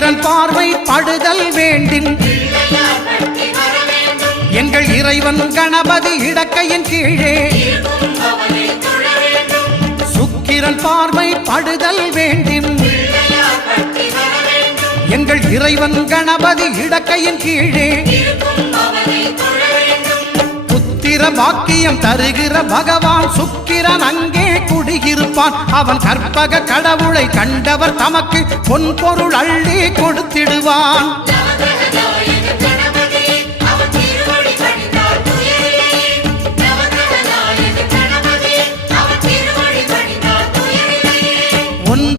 புத்திரன் பார்வை படுதல் வேண்டின் எங்கள் இறைவன் கணபதி இடக்கையின் கீழே சுக்கிரன் பார்வை படுதல் வேண்டின் எங்கள் இறைவன் கணபதி இடக்கையின் கீழே புத்திர பாக்கியம் தருகிற பகவான் சுக்கிரன் அங்கே குடியிருப்பான். அவன் கற்பக கடவுளை கண்டவர் தமக்கு பொன் பொருள் அள்ளி கொடுத்திடுவான்.